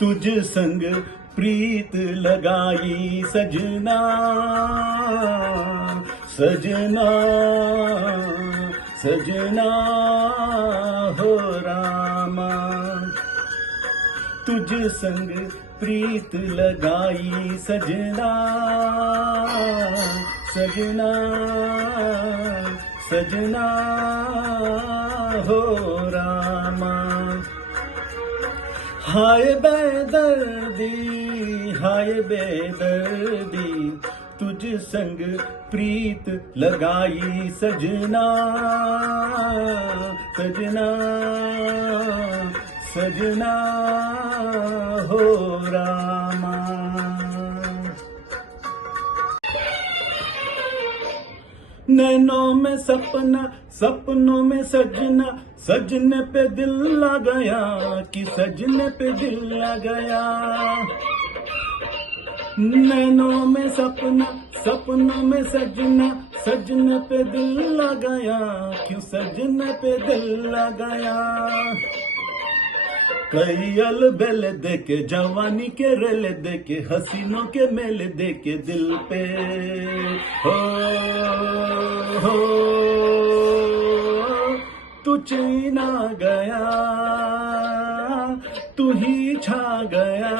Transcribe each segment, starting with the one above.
तुझ संग प्रीत लगाई सजना, सजना सजना हो रामा। तुझ संग प्रीत लगाई सजना, सजना सजना हो रामा। हाय बेदर्दी, हाय बेदर्दी, तुझ संग प्रीत लगाई सजना, सजना सजना हो रामा। नैनों में सपना, सपनों में सजना, सजने पे दिल आ गया कि सजने पे दिल आ गया। नैनों में सपना, सपनों में सजना, सजने पे दिल आ गया, क्यों सजने पे दिल आ गया। कई अलबेल देके जवानी के रेल देके हसीनों के मेल देके दिल पे हो तू चैन आ गया, तू ही छा गया।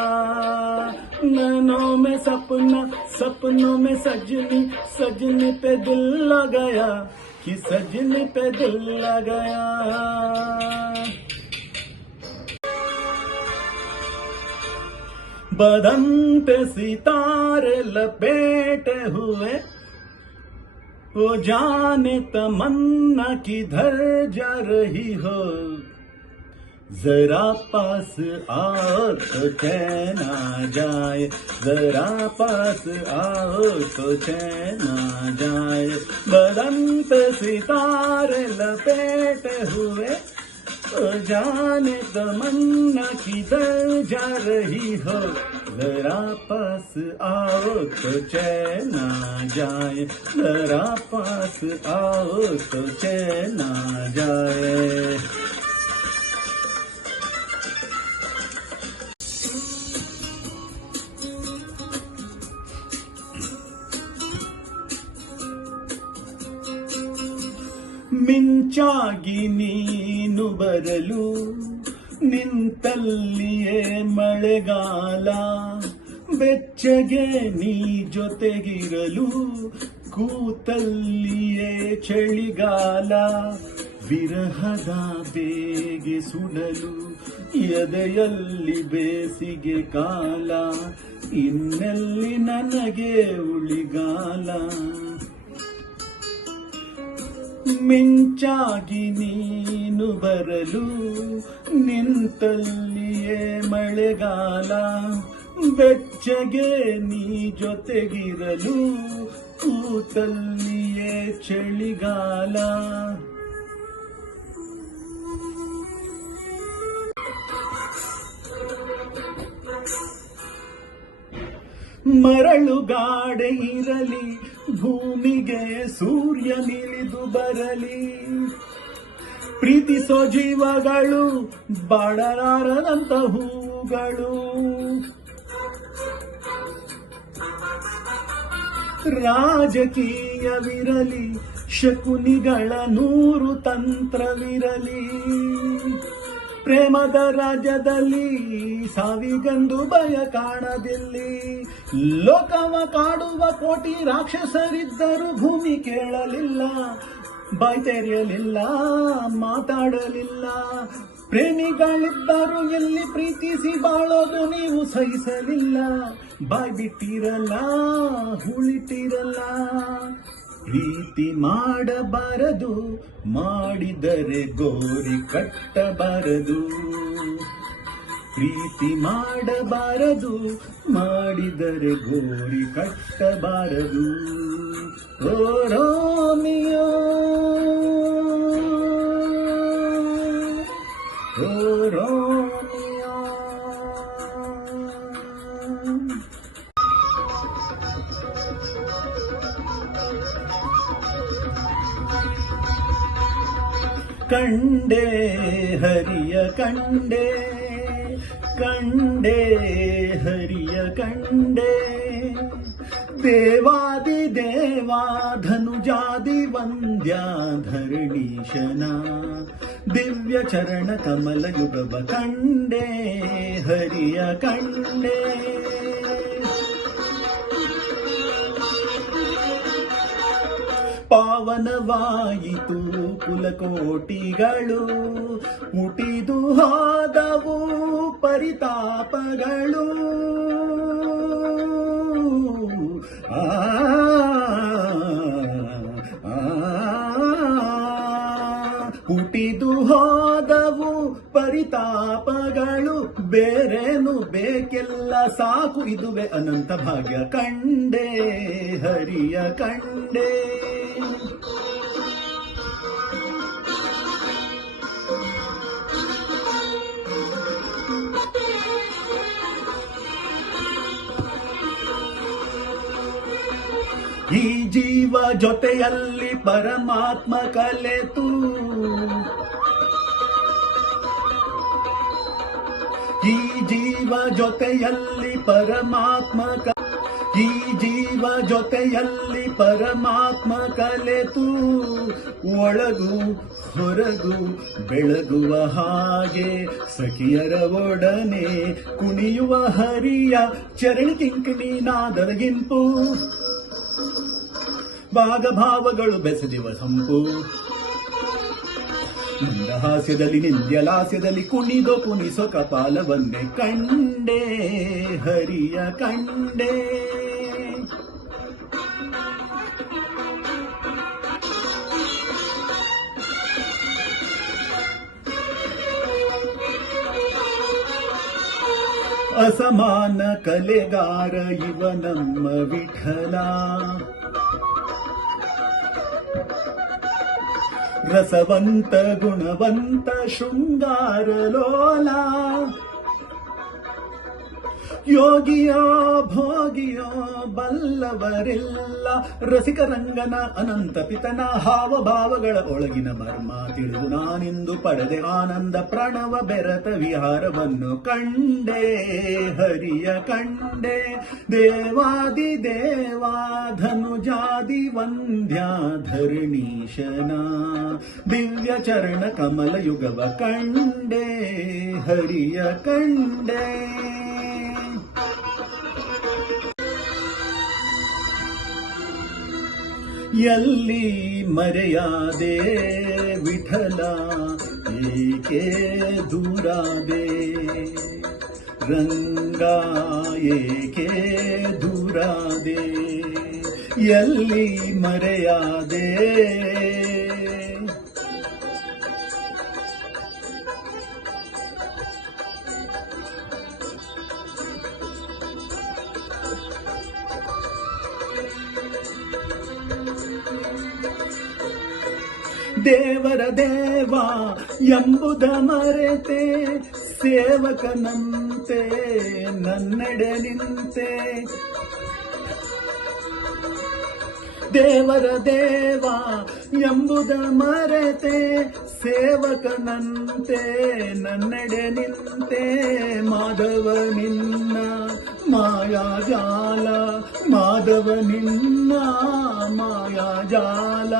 नैनों में सपना, सपनों में सजनी, सजनी पे दिल आ गया कि सजनी पे दिल आ गया। बदन पे सितारे लपेटे हुए, वो जाने तमन्ना किधर जा रही हो। जरा पास आओ तो चैन आ जाए, जरा पास आओ तो चैन आ जाए। बदन पे सितारे लपेटे हुए, जाने तमन्ना किधर जा रही हो। जरा पास आओ तो चैन आ जाए, जरा पास आओ तो चैन आ जाए। ಮಿಂಚಾಗಿ ನೀನು ಬರಲು ನಿಂತಲ್ಲಿಯೇ ಮಳೆಗಾಲ, ಬೆಚ್ಚಗೆ ನೀ ಜೊತೆಗಿರಲು ಕೂತಲ್ಲಿಯೇ ಚಳಿಗಾಲ। ವಿರಹದ ಬೇಗೆ ಸುಡಲು ಎದೆಯಲ್ಲಿ ಬೇಸಿಗೆ ಕಾಲ, ಇನ್ನೆಲ್ಲಿ ನನಗೆ ಉಳಿಗಾಲ। ಮಿಂಚಾಗಿ ನೀನು ಬರಲು ನಿಂತಲ್ಲಿಯೇ ಮಳೆಗಾಲ, ಬೆಚ್ಚಗೆ ನೀ ಜೊತೆಗಿರಲು ಕೂತಲ್ಲಿಯೇ ಚಳಿಗಾಲ। ಮರಳುಗಾಡೆ ಇರಲಿ, ಭೂಮಿಗೆ ಸೂರ್ಯ ನಿಲಿದು ಬರಲಿ, ಪ್ರೀತಿಸೋ ಜೀವಗಳು ಬಾಡಲಾರದಂತ ಹೂಗಳು। ರಾಜಕೀಯವಿರಲಿ, ಶಕುನಿಗಳ 100 ತಂತ್ರವಿರಲಿ, ಪ್ರೇಮದ ರಾಜ್ಯದಲ್ಲಿ ಸಾವಿಗಂದು ಭಯ ಕಾಣದಿಲ್ಲಿ। ಲೋಕವ ಕಾಡುವ ಕೋಟಿ ರಾಕ್ಷಸರಿದ್ದರು ಭೂಮಿ ಕೇಳಲಿಲ್ಲ, ಬಾಯ್ ತೆರೆಯಲಿಲ್ಲ, ಮಾತಾಡಲಿಲ್ಲ। ಪ್ರೇಮಿಗಳಿದ್ದರು ಎಲ್ಲಿ ಪ್ರೀತಿಸಿ ಬಾಳೋದು ನೀವು ಸಹಿಸಲಿಲ್ಲ, ಬಾಯ್ ಬಿಟ್ಟಿರಲ್ಲ, ಉಳಿತಿರಲ್ಲ। ಪ್ರೀತಿ ಮಾಡಬಾರದು, ಮಾಡಿದರೆ ಗೋರಿ ಕಟ್ಟಬಾರದು। ಪ್ರೀತಿ ಮಾಡಬಾರದು, ಮಾಡಿದರೆ ಗೋರಿ ಕಟ್ಟಬಾರದು। ಓ ರೋಮಿಯೋ, ಓ ರೋಮಿಯೋ। ಕಂಡೆ ಹರಿಯ ಕಂಡೆ, ಕಂಡೆ ಹರಿಯ ಕಂಡೆ ದೇವಾದಿ ದೇವ ಧನುಜಾದಿ ವಂದ್ಯ ಧರಣೀಶನ ದಿವ್ಯ ಚರಣ ಕಮಲ ಯುಗವ ಕಂಡೆ ಹರಿಯ ಕಂಡೆ ಪಾವನವಾಯಿತು ಕುಲಕೋಟಿಗಳು ಮುಟಿದು ಹೋದವು ಪರಿತಾಪಗಳು ಹುಟ್ಟಿದು ಹೋದವು ಪರಿತಾಪಗಳು ಬೇರೇನು ಬೇಕೆಲ್ಲ ಸಾಕು ಇದುವೆ ಅನಂತ ಭಾಗ್ಯ ಕಂಡೆ ಹರಿಯ ಕಂಡೆ ಈ ಜೀವ ಜೊತೆಯಲ್ಲಿ ಪರಮಾತ್ಮ ಕಲೆತು ಈ ಜೀವ ಜೊತೆಯಲ್ಲಿ ಪರಮಾತ್ಮ ಈ ಜೀವ ಜೊತೆಯಲ್ಲಿ ಪರಮಾತ್ಮ ಕಲೆತು ಒಳಗು ಹೊರಗು ಬೆಳಗುವ ಹಾಗೆ ಸಖಿಯರ ಒಡನೆ ಕುಣಿಯುವ ಹರಿಯ ಚರಣ ಕಿಂಕಿಣಿ ನಾದರಗಿಂಪು ಭಾಗಭಾವಗಳು ಬೆಸೆದಿವ ಸಂಪು ಮಂದಹಾಸ್ಯದಲ್ಲಿ ನಿಂದ್ಯಲಾಸ್ಯದಲ್ಲಿ ಕುಣಿದೋ ಕುಣಿಸೋ ಕಪಾಲವನ್ನೇ ಕಂಡೆ ಹರಿಯ ಕಂಡೆ ಅಸಮಾನ ಕಲೆಗಾರ ಇವ ನಮ್ಮ ವಿಠಲ ರಸವಂತ ಗುಣವಂತ ಶೃಂಗಾರ ಲೋಲ ಯೋಗಿಯೋ ಭೋಗಿಯೋ ಬಲ್ಲವರಿಲ್ಲ ರಸಿಕರಂಗನ ಅನಂತ ಪಿತನ ಹಾವಭಾವಗಳ ಒಳಗಿನ ಮರ್ಮ ತಿಳಿದು ನಾನಿಂದು ಪಡೆದೆ ಆನಂದ ಪ್ರಣವ ಬೆರತ ವಿಹಾರವನ್ನು ಕಂಡೆ ಹರಿಯ ಕಂಡೆ ದೇವಾದಿ ದೇವಾ ಧನುಜಾದಿ ವಂದ್ಯ ಧರಣೀಶನ ದಿವ್ಯ ಚರಣ ಕಮಲ ಯುಗವ ಕಂಡೆ ಹರಿಯ ಕಂಡೆ ಎಲ್ಲಿ ಮರೆಯಾದೆ ವಿಠಲ ಏಕೆ ದೂರಾದೆ ರಂಗ ಏಕೆ ದೂರಾದೆ ಎಲ್ಲಿ ಮರೆಯಾದೆ ದೇವರ ದೇವ ಎಂಬುದ ಮರೆತೆ ಸೇವಕನಂತೆ ನನ್ನೆಡೆ ನಿಂತೆ ದೇವರ ದೇವ ಎಂಬುದ ಮರೆತೆ ಸೇವಕನಂತೆ ನನ್ನೆಡೆ ನಿಂತೆ ಮಾಧವ ನಿನ್ನ ಮಾಯಾಜಾಲ ಮಾಧವ ನಿನ್ನ ಮಾಯಾಜಾಲ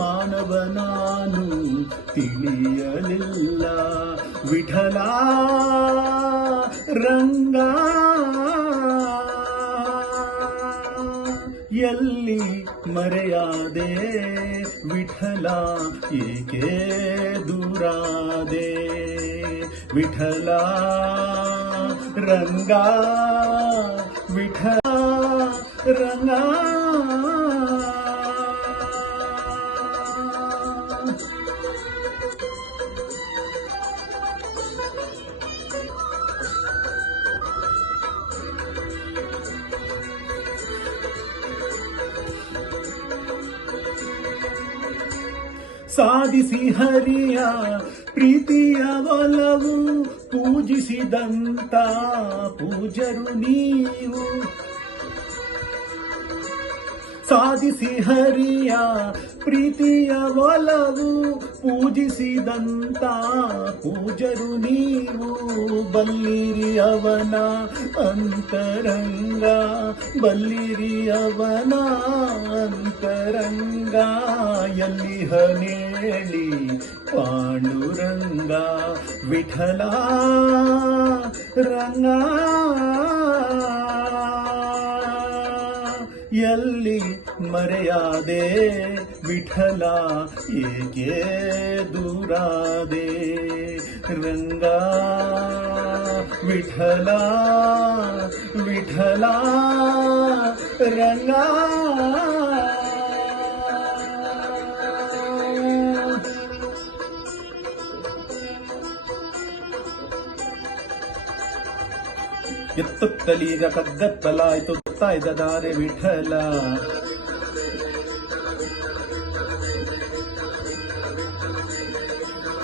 ಮಾನವ ನಾನು ತಿಳಿಯಲಿಲ್ಲ ವಿಠಲ ರಂಗ ಎಲ್ಲಿ ಮರೆಯಾದೆ ವಿಠಲ ಏಕೆ ದೂರಾದೆ ವಿಠಲ ರಂಗ ವಿಠಲ ರಂಗ ಸಾಧಿಸಿ ಹರಿಯ ಪ್ರೀತಿಯ ಒಲವು ಪೂಜಿಸಿದಂತ ಪೂಜರು ನೀವು ಸಾಧಿಸಿ ಹರಿಯ ಪ್ರೀತಿಯ ಒಲವು ಪೂಜಿಸಿದಂತ ಪೂಜರು ನೀವು ಬಲ್ಲಿರಿ ಅವನ ಅಂತರಂಗ ಬಲ್ಲಿರಿ ಅವನ ಅಂತರಂಗ ಎಲ್ಲಿ ಹನೇಳಿ ಪಾಂಡುರಂಗ ವಿಠಲ ರಂಗ ಎಲ್ಲಿ ಮರೆಯಾದೆ ವಿಠಲ ಏಕೆ ದೂರಾದೆ ರಂಗ ವಿಠಲ ವಿಠಲ ರಂಗ ಎತ್ತುತ್ತಲೀಗ ಕಗ್ಗತ್ತಲಾಯ್ತು ಗೊತ್ತಾಯ್ದ ದಾರೆ ವಿಠಲ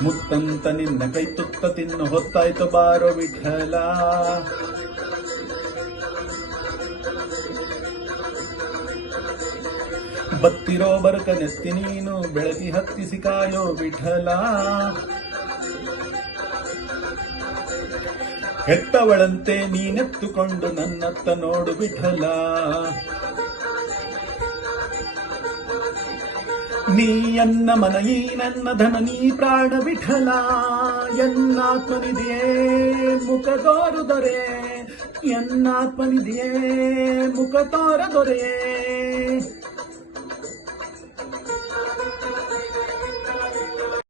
ಮುತ್ತಂತ ನಿನ್ನ ಕೈ ತುತ್ತ ತಿನ್ನು ಹೊತ್ತಾಯ್ತು ಬಾರೋ ವಿಠಲ ಬತ್ತಿರೋ ಬರುಕನೆತ್ತಿ ನೀನು ಬೆಳಗಿ ಹತ್ತಿಸಿ ಕಾಯೋ ವಿಠಲ ಹೆತ್ತವಳಂತೆ ನೀನೆತ್ತುಕೊಂಡು ನನ್ನತ್ತ ನೋಡು ವಿಠಲ ನೀ ಎನ್ನ ಮನ ಈ ನನ್ನ ಧನ ನೀ ಪ್ರಾಣ ವಿಠಲ ಎನ್ನಾತ್ಮನಿದೆಯೇ ಮುಖ ತೋರುದೊರೆ ಎನ್ನಾತ್ಮನಿದೆಯೇ ಮುಖ ತೋರದೊರೆ